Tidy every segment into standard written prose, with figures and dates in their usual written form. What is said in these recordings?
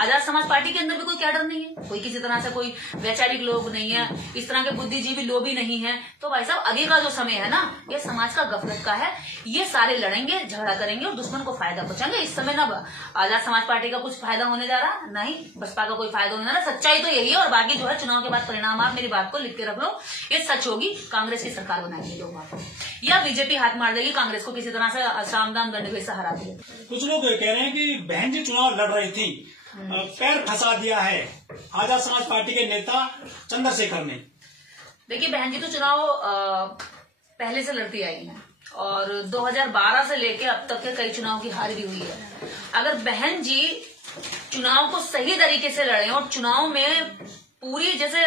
Azad Samaj party के अंदर भी कोई कैडर नहीं है, कोई किसी तरह से कोई वैचारिक लोग नहीं है, इस तरह के बुद्धिजीवी लोग भी नहीं है। तो भाई साहब आगे का जो समय है ना, ये समाज का गफलत का है। ये सारे लड़ेंगे, झगड़ा करेंगे और दुश्मन को फायदा पहुंचाएंगे। इस समय ना आजाद समाज पार्टी का कुछ फायदा होने जा रहा, नहीं बसपा का कोई फायदा होने जा रहा। सच्चाई तो यही है। और बाकी जो है चुनाव के बाद परिणाम आप मेरी बात को लिख के रख लो, ये सच होगी। कांग्रेस की सरकार बनाएंगे लोग आप, या बीजेपी हाथ मार देगी कांग्रेस को किसी तरह से साम दाम दंड से हरा देगी। कुछ लोग कह रहे हैं कि बहन जी चुनाव लड़ रही थी, पैर फंसा दिया है आजाद समाज पार्टी के नेता चंद्रशेखर ने। देखिए बहन जी तो चुनाव पहले से लड़ती आई हैं और 2012 से लेके अब तक के कई चुनाव की हार भी हुई है। अगर बहन जी चुनाव को सही तरीके से लड़े और चुनाव में पूरी जैसे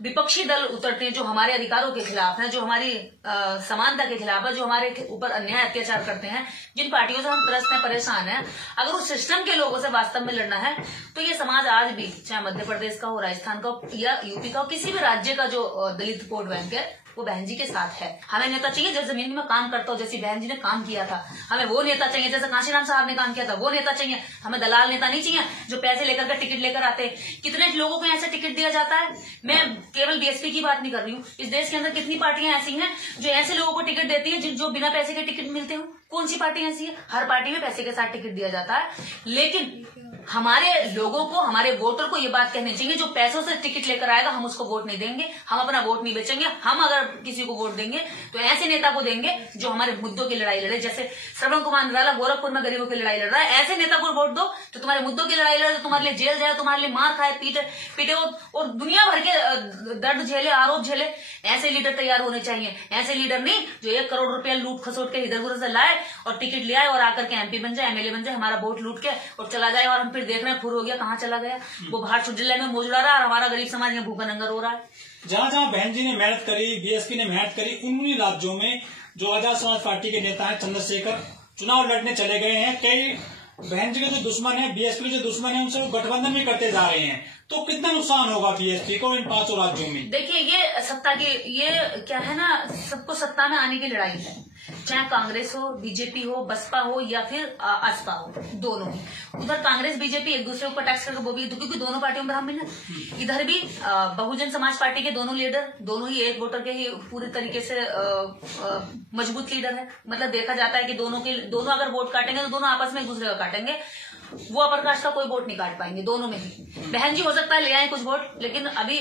विपक्षी दल उतरते हैं जो हमारे अधिकारों के खिलाफ हैं, जो हमारी समानता के खिलाफ है, जो हमारे ऊपर अन्याय अत्याचार करते हैं, जिन पार्टियों से हम त्रस्त हैं, परेशान हैं, अगर उस सिस्टम के लोगों से वास्तव में लड़ना है तो ये समाज आज भी, चाहे मध्य प्रदेश का हो, राजस्थान का हो या यूपी का हो, किसी भी राज्य का जो दलित वोट बैंक है वो बहन जी के साथ है। हमें नेता चाहिए जो जमीन में काम करता हो, जैसी बहन जी ने काम किया था, हमें वो नेता चाहिए। जैसे काशीराम साहब ने काम किया था वो नेता चाहिए। हमें दलाल नेता नहीं चाहिए जो पैसे लेकर के टिकट लेकर आते। कितने लोगों को ऐसे टिकट दिया जाता है। मैं केवल बीएसपी की बात नहीं कर रही हूँ, इस देश के अंदर कितनी पार्टियां ऐसी हैं जो ऐसे लोगों को टिकट देती है जो बिना पैसे के टिकट मिलते हो। कौन सी पार्टी ऐसी है? हर पार्टी में पैसे के साथ टिकट दिया जाता है। लेकिन हमारे लोगों को, हमारे वोटर को ये बात कहनी चाहिए, जो पैसों से टिकट लेकर आएगा हम उसको वोट नहीं देंगे, हम अपना वोट नहीं बेचेंगे। हम अगर किसी को वोट देंगे तो ऐसे नेता को देंगे जो हमारे मुद्दों की लड़ाई लड़े। जैसे श्रवण कुमार निराला गोरखपुर में गरीबों की लड़ाई लड़ रहा है, ऐसे नेता को वोट दो तो तुम्हारे मुद्दों की लड़ाई लड़े, तुम्हारे लिए जेल जाए, तुम्हारे लिए मार खाए, पीटे और दुनिया भर के दर्द झेले, आरोप झेले। ऐसे लीडर तैयार होने चाहिए। ऐसे लीडर नहीं जो 1 करोड़ रुपया लूट खसोट के इधर उधर से लाए और टिकट ले आए और आकर के एमपी बन जाए, एमएलए बन जाए, हमारा वोट लूट के और चला जाए और हम फिर देख रहे हैं फुर हो गया, कहाँ चला गया। वो बाहर स्विट्जरलैंड में मौज उड़ा रहा है और हमारा गरीब समाज में भूखा नंगा रो रहा है। जहाँ जहाँ बहन जी ने मेहनत करी, बीएसपी ने मेहनत करी, उन्हीं राज्यों में जो आजाद समाज पार्टी के नेता है चंद्रशेखर चुनाव लड़ने चले गए हैं। कई बहन जी के जो दुश्मन है, बीएसपी के जो दुश्मन है, उनसे वो गठबंधन भी करते जा रहे हैं। तो कितना नुकसान होगा बीएसपी को इन 5 राज्यों में? देखिए ये सत्ता की, ये क्या है ना, सबको सत्ता में आने की लड़ाई है। चाहे कांग्रेस हो, बीजेपी हो, बसपा हो या फिर आसपा हो, दोनों ही। उधर कांग्रेस बीजेपी एक दूसरे को टैक्स करके वो भी, क्योंकि दोनों पार्टियों में ब्राह्मण है। इधर भी बहुजन समाज पार्टी के दोनों लीडर, दोनों ही एक वोटर के ही पूरी तरीके से मजबूत लीडर है। मतलब देखा जाता है कि दोनों अगर वोट काटेंगे तो दोनों आपस में एक दूसरे का काटेंगे। वो अपर कास्ट का कोई वोट नहीं काट पाएंगे दोनों में ही। बहन जी हो सकता है ले आए कुछ वोट, लेकिन अभी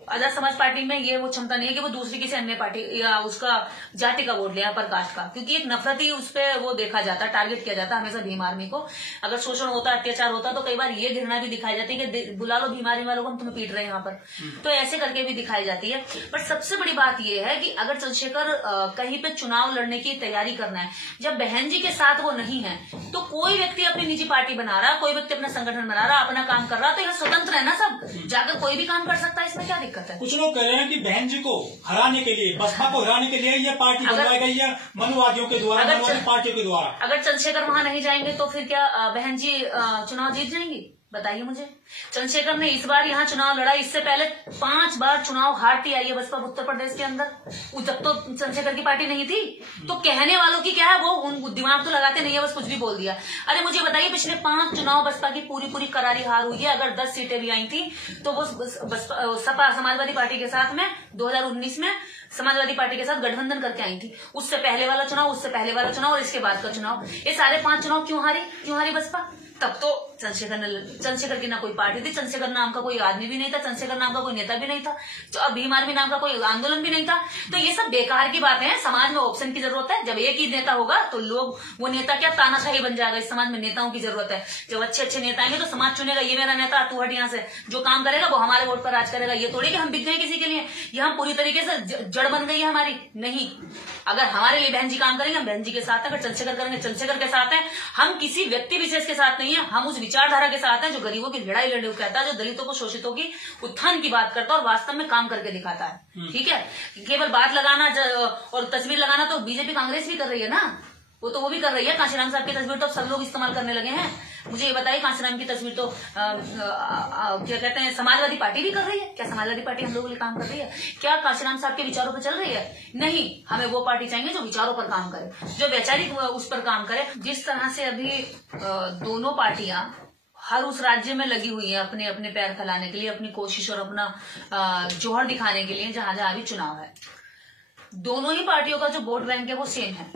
आजाद समाज पार्टी में ये वो क्षमता नहीं है कि वो दूसरी किसी अन्य पार्टी या उसका जाति का वोट ले आए, अपर कास्ट का। क्योंकि एक नफरत ही उस पर वो देखा जाता है, टारगेट किया जाता है हमेशा भीम आर्मी को। अगर शोषण होता, अत्याचार होता तो कई बार ये घृणा भी दिखाई जाती है कि बुला लो भीम आर्मी वालों को, हम तुम्हें पीट रहे हैं यहाँ पर। तो ऐसे करके भी दिखाई जाती है। बट सबसे बड़ी बात यह है कि अगर चंद्रशेखर कहीं पे चुनाव लड़ने की तैयारी करना है, जब बहन जी के साथ वो नहीं है, तो कोई व्यक्ति अपनी निजी पार्टी बना रहा, कोई व्यक्ति अपना संगठन बना रहा, अपना काम कर रहा, तो यह स्वतंत्र है ना, सब जाकर कोई भी काम कर सकता है, इसमें क्या दिक्कत है? कुछ लोग कह रहे हैं कि बहन जी को हराने के लिए, बसपा को हराने के लिए यह पार्टी बनवाई गई है मनुवादियों के द्वारा, मनुवादी पार्टियों के द्वारा। अगर चंद्रशेखर वहां नहीं जाएंगे तो फिर क्या बहन जी चुनाव जीत जाएंगी? बताइए मुझे। चंद्रशेखर ने इस बार यहाँ चुनाव लड़ा, इससे पहले 5 बार चुनाव हारती आई है बसपा उत्तर प्रदेश के अंदर। जब तो चंद्रशेखर की पार्टी नहीं थी। तो कहने वालों की क्या है, वो उन दिमाग तो लगाते नहीं है, बस कुछ भी बोल दिया। अरे मुझे बताइए, पिछले 5 चुनाव बसपा की पूरी करारी हार हुई है। अगर 10 सीटें भी आई थी तो वो सपा समाजवादी पार्टी के साथ में 2019 में समाजवादी पार्टी के साथ गठबंधन करके आई थी। उससे पहले वाला चुनाव, उससे पहले वाला चुनाव और इसके बाद का चुनाव, ये सारे 5 चुनाव क्यों हारी बसपा? तब तो चंद्रशेखर की ना कोई पार्टी थी, चंद्रशेखर नाम का कोई आदमी भी नहीं था, चंद्रशेखर नाम का कोई नेता भी नहीं था, और भीम आर्मी नाम का कोई आंदोलन भी नहीं था। तो ये सब बेकार की बातें हैं। समाज में ऑप्शन की जरूरत है। जब एक ही नेता होगा तो लोग, वो नेता क्या तानाशाही बन जाएगा। इस समाज में नेताओं की जरूरत है। जब अच्छे नेता आएंगे तो समाज चुनेगा, ये मेरा नेता, तू हट यहाँ से, जो काम करेगा वो हमारे वोट पर राज करेगा। ये थोड़ी कि हम बिक गए किसी के लिए, ये हम पूरी तरीके से जड़ बन गई है हमारी। नहीं, अगर हमारे लिए बहन जी काम करेंगे, हम बहन जी के साथ है। अगर चंद्रशेखर करेंगे, चंद्रशेखर के साथ है। हम किसी व्यक्ति विशेष के साथ नहीं है, हम उस विचारधारा के साथ है जो गरीबों की लड़ाई लड़े कहता है, जो दलितों को, शोषितों की उत्थान की बात करता है और वास्तव में काम करके दिखाता है। ठीक है, केवल बात लगाना और तस्वीर लगाना तो बीजेपी कांग्रेस भी कर रही है ना, वो भी कर रही है। कांशीराम साहब की तस्वीर तो सब लोग इस्तेमाल करने लगे हैं। मुझे ये बताइए, कांशीराम की तस्वीर तो क्या कहते हैं, समाजवादी पार्टी भी कर रही है। क्या समाजवादी पार्टी हम लोगों के लिए काम कर रही है? क्या कांशीराम साहब के विचारों पर चल रही है? नहीं, हमें वो पार्टी चाहिए जो विचारों पर काम करे, जो वैचारिक उस पर काम करे। जिस तरह से अभी दोनों पार्टियां हर उस राज्य में लगी हुई है अपने अपने पैर फैलाने के लिए, अपनी कोशिश और अपना जोहर दिखाने के लिए, जहां जहां भी चुनाव है। दोनों ही पार्टियों का जो वोट बैंक है वो सेम है।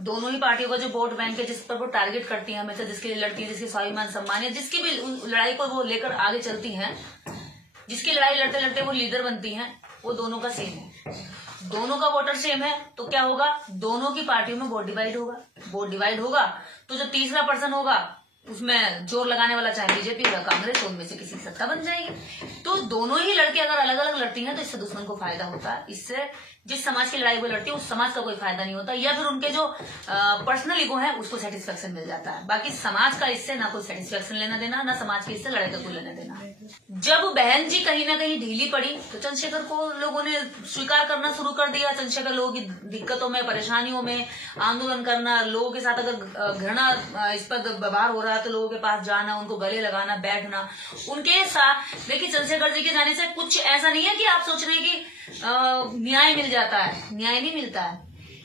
दोनों ही पार्टियों का जो वोट बैंक है, जिस पर वो टारगेट करती है हमेशा, जिसके लिए लड़ती है, जिसके स्वाभिमान सम्मान या जिसकी भी लड़ाई को वो लेकर आगे चलती हैं, जिसकी लड़ाई लड़ते लड़ते वो लीडर बनती हैं, वो दोनों का सेम है। दोनों का वोटर सेम है तो क्या होगा, दोनों की पार्टियों में वोट डिवाइड होगा। वोट डिवाइड होगा तो जो तीसरा पर्सन होगा उसमें जोर लगाने वाला, चाहे बीजेपी या कांग्रेस, तो उनमें से किसी की सत्ता बन जाएगी। तो दोनों ही लड़के अगर अलग अलग लड़ती हैं तो इससे दुश्मन को फायदा होता है। इससे जिस समाज की लड़ाई वो लड़ती है उस समाज का कोई फायदा नहीं होता, या फिर उनके जो पर्सनल ईगो है उसको सेटिस्फेक्शन मिल जाता है। बाकी समाज का इससे ना कोई सेटिस्फेक्शन लेना देना, ना समाज के इससे लड़ाई का कोई लेना देना। जब बहन जी कहीं ना कहीं ढीली पड़ी तो चंद्रशेखर को लोगों ने स्वीकार करना शुरू कर दिया। चंद्रशेखर लोगों की दिक्कतों में, परेशानियों में आंदोलन करना, लोगों के साथ अगर घृणा इस पर व्यवहार हो रहा है तो लोगों के पास जाना, उनको गले लगाना, बैठना उनके साथ। देखिए चंद्रशेखर जी के जाने से कुछ ऐसा नहीं है कि आप सोच रहे हैं कि न्याय मिल जाता है, न्याय नहीं मिलता है,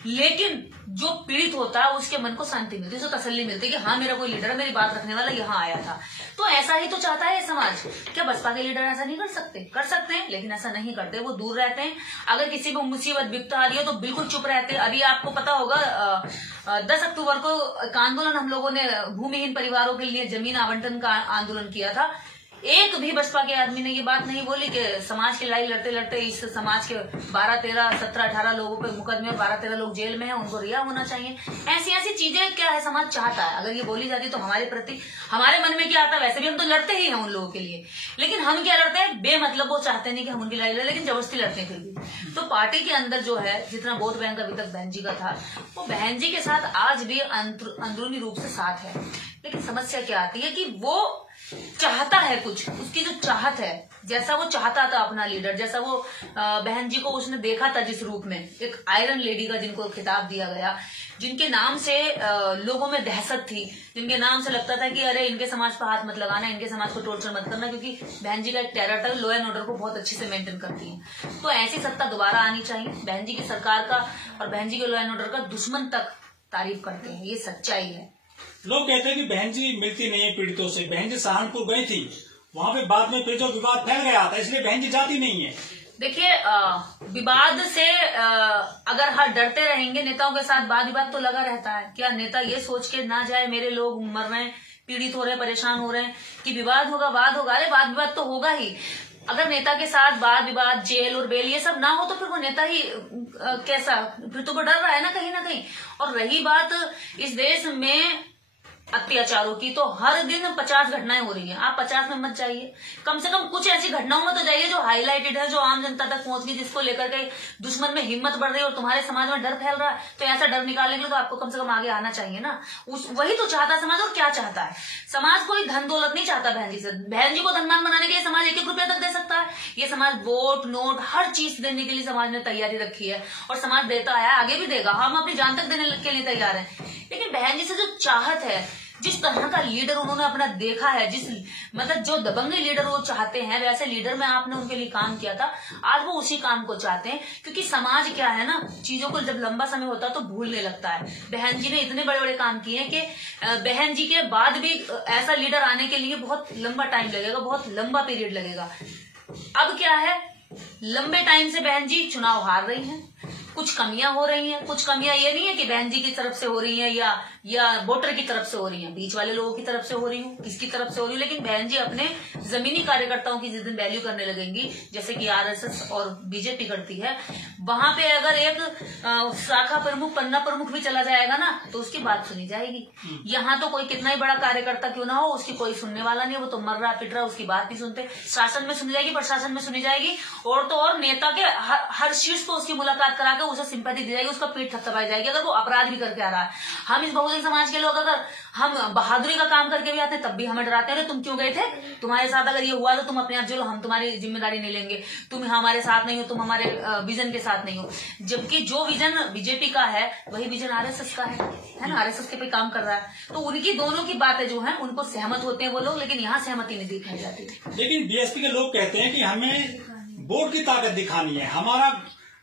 लेकिन जो पीड़ित होता है उसके मन को शांति मिलती है, उसको तसल्ली मिलती है कि हाँ मेरा कोई लीडर है, मेरी बात रखने वाला यहाँ आया था। तो ऐसा ही तो चाहता है समाज। क्या बसपा के लीडर ऐसा नहीं कर सकते? कर सकते हैं, लेकिन ऐसा नहीं करते, वो दूर रहते हैं। अगर किसी को मुसीबत विपत आ रही हो तो बिल्कुल चुप रहते हैं। अभी आपको पता होगा 10 अक्टूबर को एक आंदोलन हम लोगों ने भूमिहीन परिवारों के लिए जमीन आवंटन का आंदोलन किया था। एक भी बसपा के आदमी ने ये बात नहीं बोली कि समाज की लड़ाई लड़ते लड़ते इस समाज के 12, 13, 17, 18 लोगों पे मुकदमे और 12, 13 लोग जेल में हैं, उनको रिहा होना चाहिए। ऐसी ऐसी चीजें क्या है समाज चाहता है। अगर ये बोली जाती तो हमारे प्रति, हमारे मन में क्या आता है, वैसे भी हम तो लड़ते ही हैं उन लोगों के लिए, लेकिन हम क्या लड़ते हैं बेमतलब। वो चाहते नहीं कि हम उनकी लड़ाई लड़े, लेकिन जबरदस्ती लड़ते हैं फिर भी। तो पार्टी के अंदर जो है जितना वोट बैंक अभी तक बहन जी का था, वो बहन जी के साथ आज भी अंदरूनी रूप से साथ है। लेकिन समस्या क्या आती है कि वो चाहता है कुछ, उसकी जो चाहत है, जैसा वो चाहता था अपना लीडर, जैसा वो बहन जी को उसने देखा था जिस रूप में, एक आयरन लेडी का जिनको खिताब दिया गया, जिनके नाम से लोगों में दहशत थी, जिनके नाम से लगता था कि अरे इनके समाज पर हाथ मत लगाना, इनके समाज को टॉर्चर मत करना, क्योंकि बहन जी का एक टेरर लॉ एंड ऑर्डर को बहुत अच्छे से मेंटेन करती है। तो ऐसी सत्ता दोबारा आनी चाहिए। बहन जी की सरकार का और बहन जी के लॉ एंड ऑर्डर का दुश्मन तक तारीफ करते हैं, ये सच्चाई है। लोग कहते हैं कि बहन जी मिलती नहीं है पीड़ितों से। बहन जी सहारनपुर गई थी, वहां पे बाद में फिर जो विवाद फैल गया था, इसलिए बहन जी जाती नहीं है। देखिए विवाद से अगर हर डरते रहेंगे, नेताओं के साथ वाद विवाद तो लगा रहता है। क्या नेता ये सोच के ना जाए मेरे लोग मर रहे हैं, पीड़ित हो रहे हैं, परेशान हो रहे हैं, कि विवाद होगा, वाद होगा? अरे वाद विवाद तो होगा ही। अगर नेता के साथ वाद विवाद, जेल और बेल ये सब ना हो तो फिर वो नेता ही कैसा, फिर तो वो डर रहा है ना कहीं ना कहीं। और रही बात इस देश में अत्याचारों की, तो हर दिन 50 घटनाएं हो रही हैं। आप 50 में मत जाइए, कम से कम कुछ ऐसी घटनाओं में तो जाइए जो हाईलाइटेड है, जो आम जनता तक पहुंच गई, जिसको लेकर के दुश्मन में हिम्मत बढ़ रही है और तुम्हारे समाज में डर फैल रहा है। तो ऐसा डर निकालने के लिए तो आपको कम से कम आगे आना चाहिए ना। वही तो चाहता है समाज। और क्या चाहता है समाज? कोई धन दौलत नहीं चाहता बहन जी से। बहन जी को धनवान बनाने के लिए समाज 1-1 रुपया तक दे सकता है। ये समाज वोट नोट हर चीज देने के लिए समाज ने तैयारी रखी है, और समाज देता है, आगे भी देगा। हम अपनी जान तक देने के लिए तैयार है। लेकिन बहन जी से जो चाहत है, जिस तरह का लीडर उन्होंने अपना देखा है, जिस मतलब जो दबंगी लीडर वो चाहते हैं, वैसे लीडर में आपने उनके लिए काम किया था, आज वो उसी काम को चाहते हैं। क्योंकि समाज क्या है ना, चीजों को जब लंबा समय होता है तो भूलने लगता है। बहन जी ने इतने बड़े बड़े काम किए हैं कि बहन जी के बाद भी ऐसा लीडर आने के लिए बहुत लंबा टाइम लगेगा, बहुत लंबा पीरियड लगेगा। अब क्या है, लंबे टाइम से बहन जी चुनाव हार रही हैं, कुछ कमियां हो रही हैं। कुछ कमियां ये नहीं है कि बहन जी की तरफ से हो रही हैं या वोटर की तरफ से हो रही हैं, बीच वाले लोगों की तरफ से हो रही हूँ, किसकी तरफ से हो रही हूँ। लेकिन बहन जी अपने जमीनी कार्यकर्ताओं की जिस दिन वैल्यू करने लगेंगी, जैसे कि आरएसएस और बीजेपी करती है, वहां पे अगर एक शाखा प्रमुख, पन्ना प्रमुख भी चला जाएगा ना, तो उसकी बात सुनी जाएगी। यहाँ तो कोई कितना ही बड़ा कार्यकर्ता क्यों ना हो, उसकी कोई सुनने वाला नहीं है। वो तो मर रहा पिट रहा, उसकी बात नहीं सुनते। शासन में सुनी जाएगी, प्रशासन में सुनी जाएगी, और तो और नेता के हर शीर्ष को उसकी मुलाकात करा के उसे सिंपैथी दी जाएगी, उसका पीठ थपथपाई जाएगी अगर वो अपराध भी करके आ रहा है। हम इस बहुजन समाज के लोग अगर हम बहादुरी का काम करके भी आते हैं तब भी हमें डराते हैं, तुम क्यों गए थे, तुम्हारे साथ अगर ये हुआ तो तुम अपने आप चलो, हम तुम्हारी जिम्मेदारी नहीं लेंगे, तुम हमारे साथ नहीं हो, तुम हमारे विजन के साथ नहीं हो। जबकि जो विजन बीजेपी का है वही विजन आरएसएस का है ना, आरएसएस के पे काम कर रहा है। तो उनकी दोनों की बातें जो है उनको सहमत होते हैं वो लोग, लेकिन यहाँ सहमति नहीं दिखाई जाती। लेकिन बीएसपी के लोग कहते हैं कि हमें वोट की ताकत दिखानी है, हमारा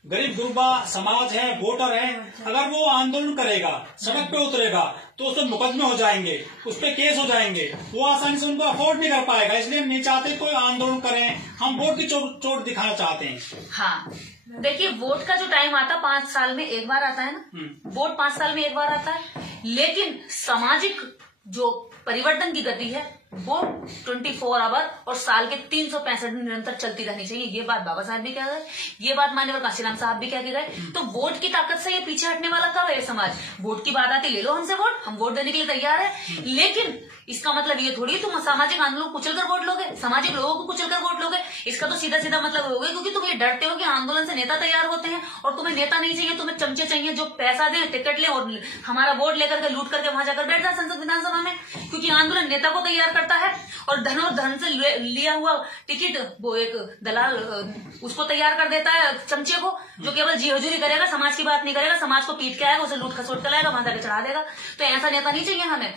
गरीब गुरबा समाज है, वोटर है, अगर वो आंदोलन करेगा, सड़क पे उतरेगा, तो उस पर मुकदमे हो जाएंगे, उस पर केस हो जाएंगे, वो आसानी से उनको अफोर्ड नहीं कर पाएगा। इसलिए हम नहीं चाहते कोई आंदोलन करें, हम वोट की चोट दिखाना चाहते हैं। हाँ, देखिए वोट का जो टाइम आता है 5 साल में एक बार आता है ना, वोट 5 साल में एक बार आता है, लेकिन सामाजिक जो परिवर्तन की गति है वो 24 आवर और साल के 365 दिन निरंतर चलती रहनी चाहिए। ये बात बाबा साहब भी कह गए, ये बात माननीय काशीराम साहब भी कह के गए। तो वोट की ताकत से ये पीछे हटने वाला कब है समाज? वोट की बात आती, ले लो हमसे वोट, हम वोट देने के लिए तैयार है, लेकिन इसका मतलब ये थोड़ी तुम सामाजिक आंदोलन को कुचल कर वोट लोगे, सामाजिक लोगों को कुचल कर वोट लोगे। इसका तो सीधा सीधा मतलब होगा, क्योंकि तुम ये डरते हो कि आंदोलन से नेता तैयार होते हैं और तुम्हें नेता नहीं चाहिए, तुम्हें चमचे चाहिए जो पैसा दें, टिकट ले और हमारा वोट लेकर के लूट करके वहां जाकर बैठ जाए संसद विधानसभा में। क्योंकि आंदोलन नेता को तैयार करता है और धन और धन से लिया हुआ टिकट वो एक दलाल उसको तैयार कर देता है, चमचे को, जो केवल जी हजूरी करेगा, समाज की बात नहीं करेगा, समाज को पीट के आएगा, उसे लूट खसोट कर लाएगा, वहां जाकर चढ़ा देगा। तो ऐसा नेता नहीं चाहिए हमें।